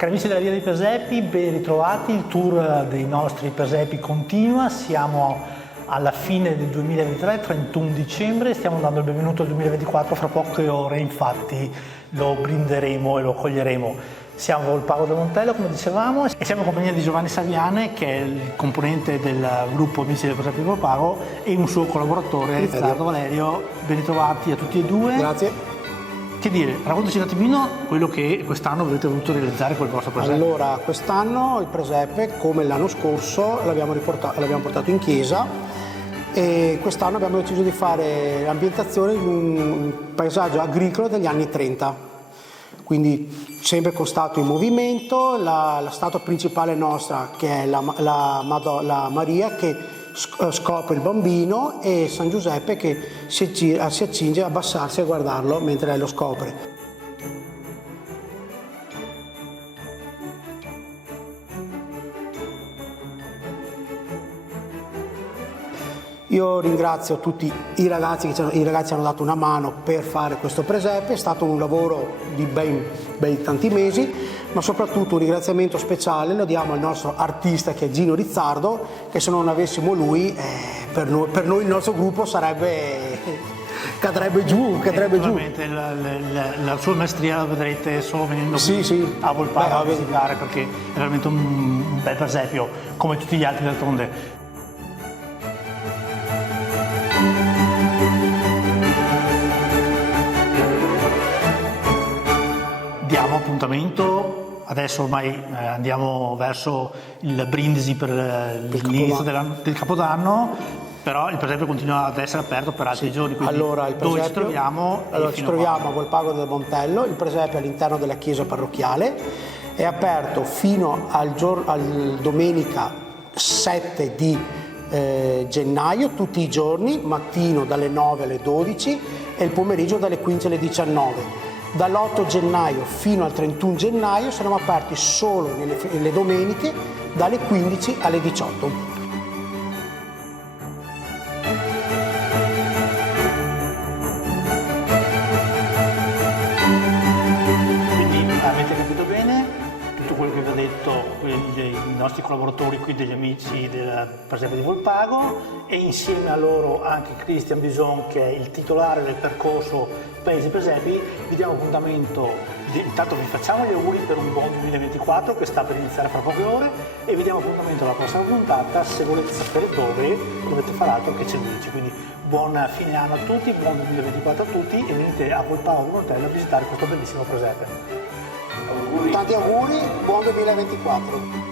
Cari amici della Via dei Presepi, ben ritrovati, il tour dei nostri presepi continua, siamo alla fine del 2023, 31 dicembre, stiamo dando il benvenuto al 2024, fra poche ore infatti lo brinderemo e lo coglieremo. Siamo a Volpago del Montello, come dicevamo, e siamo in compagnia di Giovanni Saviane, che è il componente del gruppo Amici del Presepi di Volpago, e un suo collaboratore, Riccardo Valerio. Ben ritrovati a tutti e due. Grazie. Che dire, raccontaci un attimino quello che quest'anno avete voluto realizzare col vostro presepe. Allora, quest'anno il presepe, come l'anno scorso, l'abbiamo portato in chiesa e quest'anno abbiamo deciso di fare l'ambientazione in un paesaggio agricolo degli anni 30. Quindi sempre con statua in movimento, la statua principale nostra che è la Maria che scopre il bambino e San Giuseppe che si accinge a abbassarsi a guardarlo mentre lei lo scopre. Io ringrazio tutti i ragazzi che hanno dato una mano per fare questo presepe, è stato un lavoro di bei tanti mesi, ma soprattutto un ringraziamento speciale lo diamo al nostro artista che è Gino Rizzardo, che se non avessimo lui per noi il nostro gruppo cadrebbe giù. La sua maestria la vedrete solo venendo a Volpago a visitare, perché è veramente un bel presepio, come tutti gli altri d'altronde. Diamo appuntamento, adesso ormai andiamo verso il brindisi per l'inizio del Capodanno, però il presepe continua ad essere aperto per altri giorni, quindi allora, dove ci troviamo? Allora, ci troviamo a Volpago del Montello, il presepe è all'interno della chiesa parrocchiale, è aperto fino al domenica 7 di gennaio, tutti i giorni, mattino dalle 9 alle 12 e il pomeriggio dalle 15 alle 19. Dall'8 gennaio fino al 31 gennaio saremo aperti solo nelle domeniche dalle 15 alle 18. Avete capito bene tutto quello che vi ho detto i nostri collaboratori qui, degli amici del presepe di Volpago, e insieme a loro anche Christian Bison, che è il titolare del percorso Paesi Presepi. Vi diamo appuntamento, intanto vi facciamo gli auguri per un buon 2024 che sta per iniziare fra poche ore, e vi diamo appuntamento alla prossima puntata. Se volete sapere dove, dovete fare altro che seguirci, quindi buon fine anno a tutti, buon 2024 a tutti, e venite a Volpago del Montello a visitare questo bellissimo presepe. Tanti auguri, buon 2024!